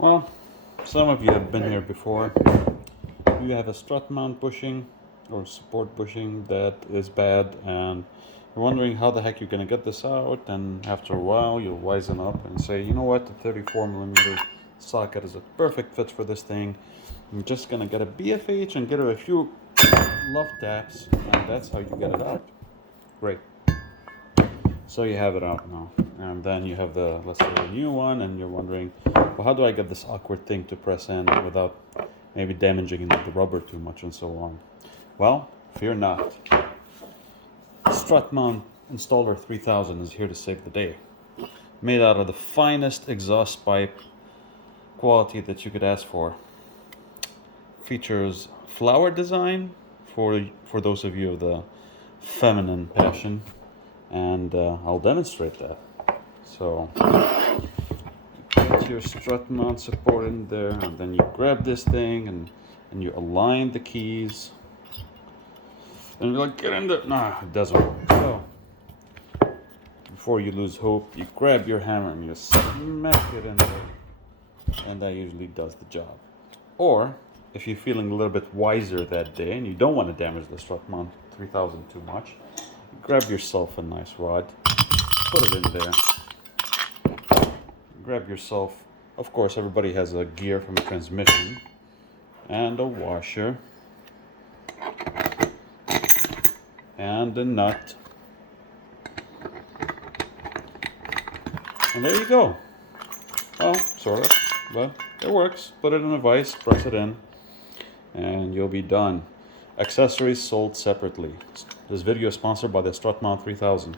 Well, some of you have been here before. You have a strut mount bushing or support bushing that is bad, and you're wondering how the heck you're going to get this out, and after a while you'll wisen up and say, you know what, the 34mm socket is a perfect fit for this thing. I'm just going to get a BFH and give it a few love taps, and that's how you get it out. Great. So you have it out now, and then you have the, let's say, the new one, and you're wondering, well, how do I get this awkward thing to press in without maybe damaging the rubber too much and so on? Well, fear not. Strut Mount Installer 3000 is here to save the day. Made out of the finest exhaust pipe quality that you could ask for. Features flower design for those of you of the feminine passion, and I'll demonstrate that. So get your strut mount support in there, and then you grab this thing and you align the keys, and you're like, get in there. Nah, it doesn't work. So before you lose hope, you grab your hammer and you smack it in there, and that usually does the job. Or if you're feeling a little bit wiser that day and you don't want to damage the Strut Mount 3000 too much, grab yourself a nice rod, put it in there. Grab yourself, of course, everybody has a gear from a transmission and a washer and a nut. And there you go. Well, sort of, but it works. Put it in a vise, press it in, and you'll be done. Accessories sold separately. This video is sponsored by the Strut Mount 3000.